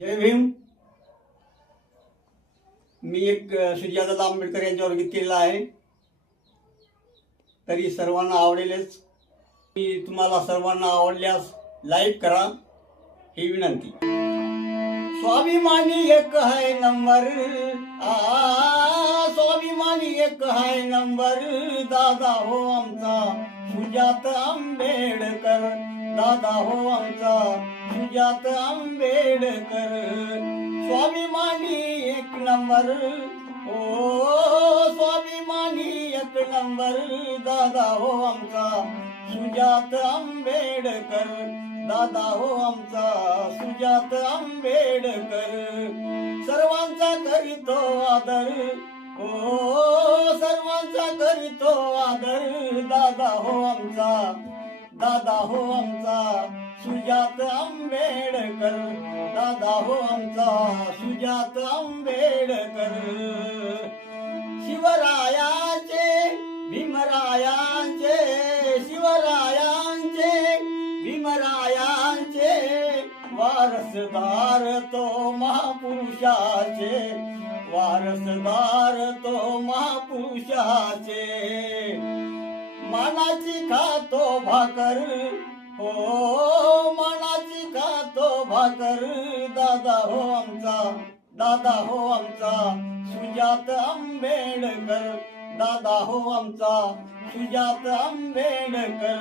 जय भीम. मी एक सुजाता आंबेडकर यांच्यावर गीत केलेलं आहे. तरी सर्वांना आवडेलच. मी तुम्हाला सर्वांना आवडल्यास लाईक करा ही विनंती. स्वाभिमानी एक है नंबर, स्वाभिमानी एक है नंबर, दादा हो आमचा सुजाता आंबेडकर, दादा हो आमचा सुजाता आंबेडकर. स्वाभिमानी एक नंबर, ओ स्वाभिमानी एक नंबर, दादा हो आमचा सुजाता आंबेडकर, दादा हो आमचा सुजाता आंबेडकर. सर्वांचा करीतो आदर, ओ सर्वांचा करीतो आदर, दादा हो आमचा, दादा हो आमचा सुजाता आंबेडकर, दादा हो आमचा सुजाता आंबेडकर. शिवरायांचे भीमरायांचे, शिवरायांचे भीमरायांचे वारसदार तो महापुरुषाचे, वारसदार तो महापुरुषाचे. मानाची खातो भाकर, हो मानाची खातो भाकर, दादा हो आमचा, दादा हो आमचा सुजाता आंबेडकर, दादा हो आमचा सुजाता आंबेडकर,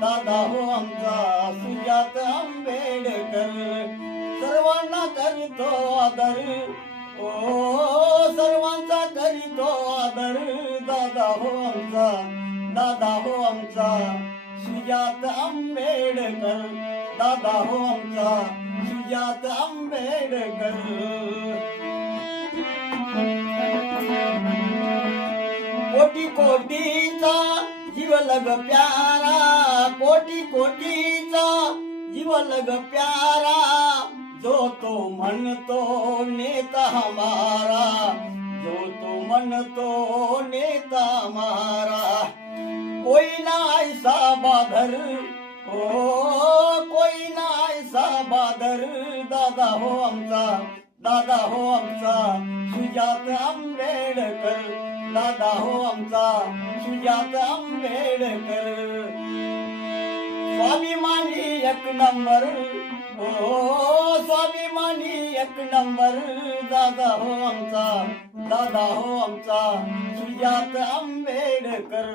दादा हो आमचा सुजाता आंबेडकर. सर्वांना करीतो आदर, ओ सर्वांचा करीतो आदर, दादा हो आमचा, दादा हो आमचा सुजाता आंबेडकर, दादा हो आमचा सुजाता आंबेडकर. कोटी कोटीचा जीव लग प्यारा, कोटी कोटीचा जीव लग प्यारा, जो तो म्हणतो नेता हमारा, जो तो म्हणतो नेता हमारा. कोई ना ऐसा बादर, हो कोई ना ऐसा बादर, दादा हो आमचा, दादा हो आमचा सुजाता आंबेडकर, दादा हो आमचा सुजाता आंबेडकर. स्वाभिमानी एक नंबर, ओ स्वाभिमानी एक नंबर, दादा हो आमचा, दादा हो आमचा सुजाता आंबेडकर,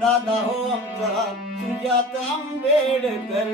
दादा हो आमचा सुजाता आंबेडकर.